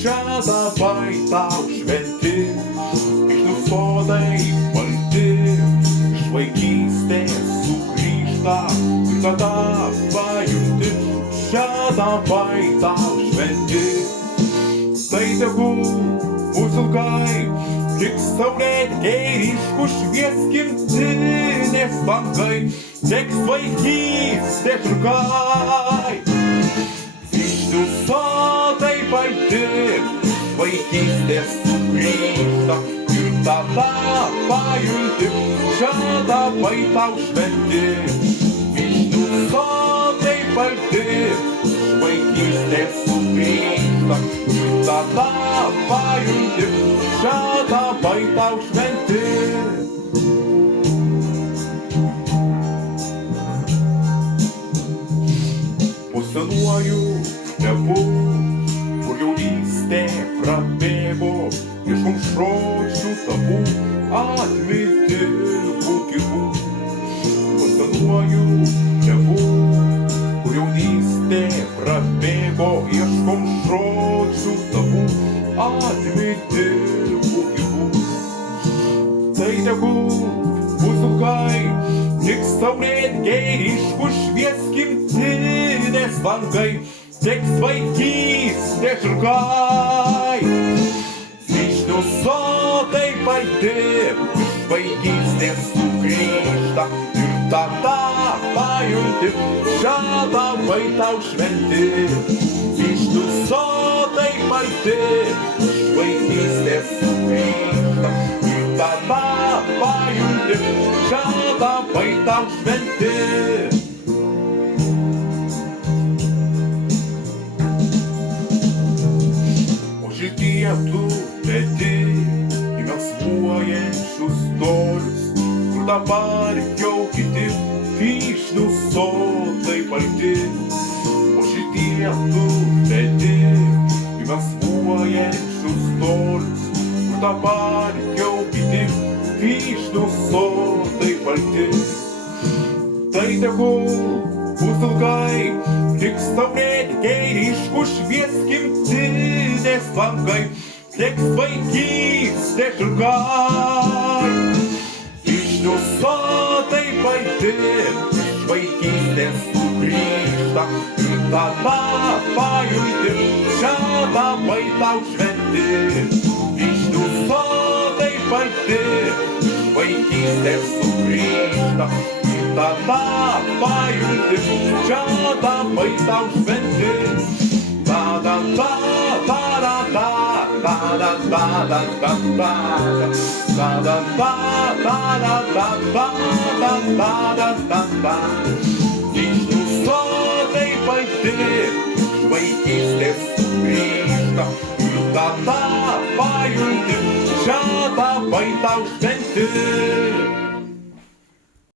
čia dabar tau šventi, Vyšnių sodai balti, iš vaikystės sugrįžta, ir tada pajunti, čia dabar tau šventi. Tai tegul mūsų ilgai, tik saulėtekiai ryškų švieskim tinės bangai, teks vaikystės žirgai. Vyšnių sodai balti, vaikystės sugrįžta, ir tada pajunti, čia dabar tau šventi. Vyšnių sodai balti, vaikystės sugrįžta, ir tada pajunti, čia dabar tau šventi. Po senuoju nebu, kur jaunystė prabėgo, ieškom šročių tapų, atmintingų gyvų. Po senuoju nebu, kur jaunystė prabėgo, ieškom šročių tapų, atmintingų gyvų. Tai tegul bus ilgai, tik saulėtekiai ryškų švieskim tinės bangai, teks vaikystės žirgai. Vyšnių sodai balti, iš vaikystės sugrįžta, ir tada pajunti, čia dabar tau šventi. Vyšnių sodai balti, iš vaikystės sugrįžta, ir tada pajunti, čia dabar tau šventi. Širdyje tu vedi į melsvuojančius tolius, kur dabar jau kiti vyšnių sodai balti. O širdyje tu vedi į melsvuojančius tolius, kur dabar jau kiti vyšnių sodai balti. Tai tegul bus ilgai, tik saulėtekiai ryškų švieskim tinės bangai, teks vaikystės žirgai. Vyšnių sodai balti, iš vaikystės sugrįžta, ir tada pajunti, čia dabar tau šventi. Vyšnių sodai balti, iš vaikystės sugrįžta, ir tada pajunti, čia dabar tau šventi. Da da da da da da da da da da da da da da da da da. Vyšnių sodai balti, iš vaikystės sugrįžta, ir tada pajunti, čia dabar tau šventi.